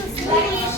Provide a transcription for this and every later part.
Thank you.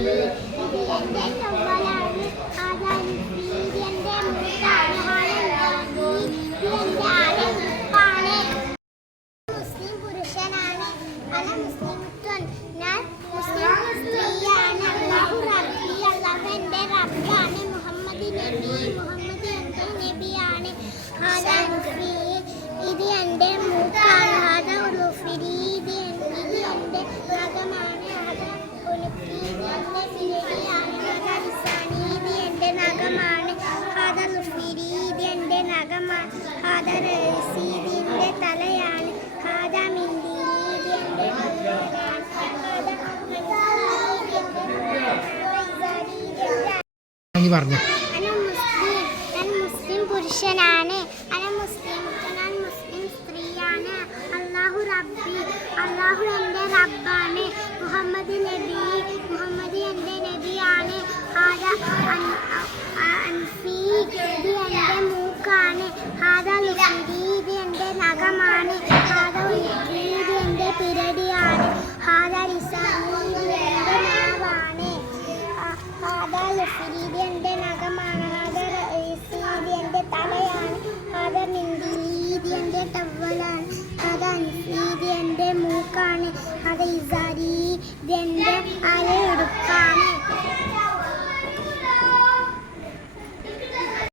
Mẹ റസീദിന്റെ തലയാണ് ഹാദാമിന്റെ പറഞ്ഞു. മുസ്ലിം പുരുഷനാണ്. മുസ്ലിം മുസ്ലിം സ്ത്രീയാണ്. അള്ളാഹു റബ്ബി അള്ളാഹു എന്റെ റബ്ബാണ്. മുഹമ്മദ് നബി മുഹമ്മദ് എന്റെ നബിയാണ്. ആദ അൻഫി ഇതെന്റെ ആര്